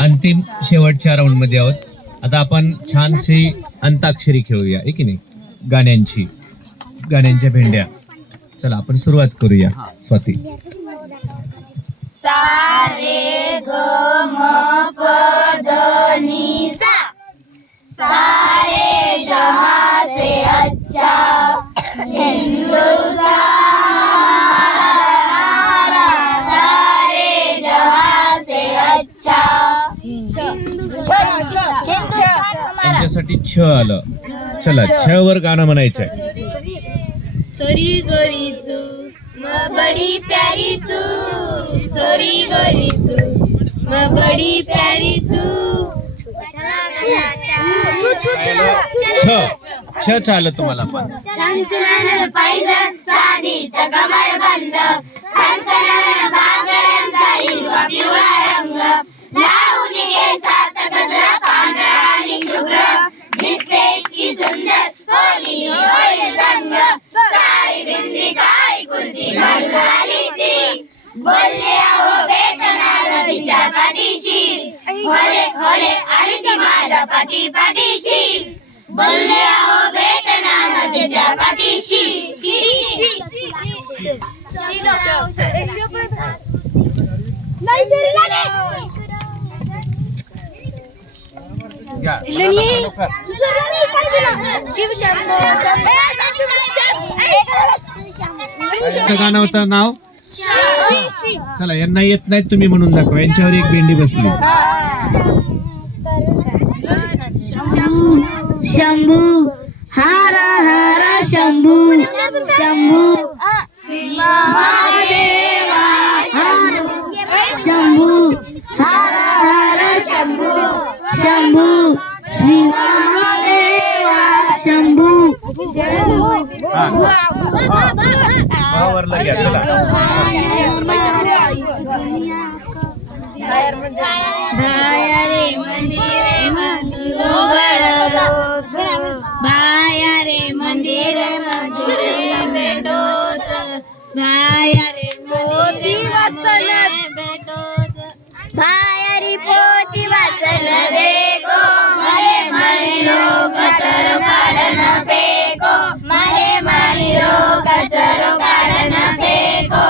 अंतिम शेवटच्या राऊंड मध्ये आहोत. आता आपण छानशी अंताक्षरी खेळूया, आहे की नाही, गाण्यांच्या भेंड्या. चला आपण सुरुवात करूया. स्वाती. सा रे ग म प द नि सा, सारे जहां से अच्छा हिंदुस्तान हमारा, सारे जहां से अच्छा. त्यांच्यासाठी छ आलं. चला छ वर गाणं म्हणायचंय. छोरी गोरी चू म बड़ी प्यारी चू, छोरी गोरी चू म बड़ी प्यारी चू. छ आलं तुम्हाला पण. छान पायजन चांदीचा कमर बंद, खणखणान बांगड्यांचा हिरवा पिवळा रंग, लावून केसात गजरा पांढरा आणि शुभ्र, दिसते इतकी सुंदर होली होईल रंग. काळी बिंदी काळी कुर्ती घालून आली ती, बोलले अहो भेटणार तिच्या पाठीशी, होले होले आली ती माझ्या पाठी पाठीशी, बोलले अहो भेटणार तिच्या पाठीशी. गाणं होतं नाव. चला यांना येत नाहीत, तुम्ही म्हणून दाखवा. यांच्यावर एक भेंडी बसली. शंभू हर हर शंभू, शंभू महादेवा शंभू हर हर शंभू, शंभू श्री महादेवा शंभू. भावावरला घ्या. चला भाया रे मंदिरे भाया रे मंदिर मंदिरे भेटोच, भाया रे पोती वाचन भेटोच, भाया रे पोती वाचन देखो, मरे मारी लोक कचरो काढन फेको, मरे मारी लोक कचरो काढन फेको.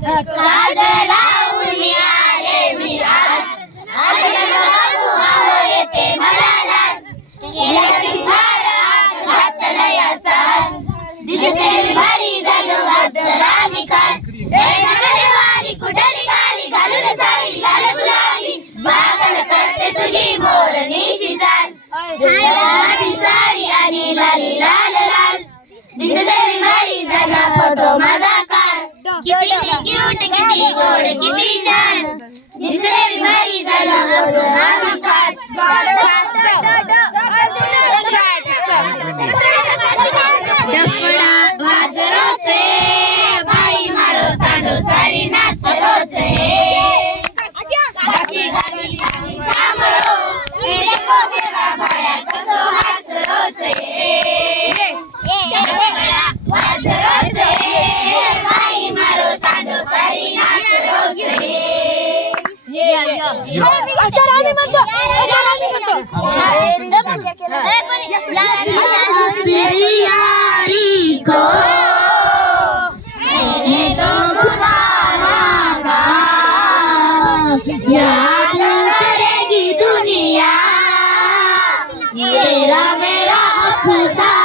काजला उनी आले मी आज, आज बघू हवं येते मला लाज, केल्याची फार आज घातलं या साज, दिसते भारी झालो आज जरा मी खास. वारी कुठली गाली घालून साडी लाल गुलाबी, पागल करते तुझी मोर निशी जाल, माझी साडी आणि लाली लाल लाल, दिसते भारी झाला फोटो माझा काढ, किती क्यूट किती गोड किती छान, दिसते भारी झाला फोटो माझा खास. डफडा वाज रोचे, बाई मारो तांडो सारी नाच रोचे, बाकी घाली आणि सांभळो, देखो सेवा भाया कसो हास रोचे. डफडा वाज रोचे, बाई मारो तांडो सारी नाच रोचे. यारी को मैंने तो खुदा मांगा, याद करेगी दुनिया, तेरा मेरा अफसाना.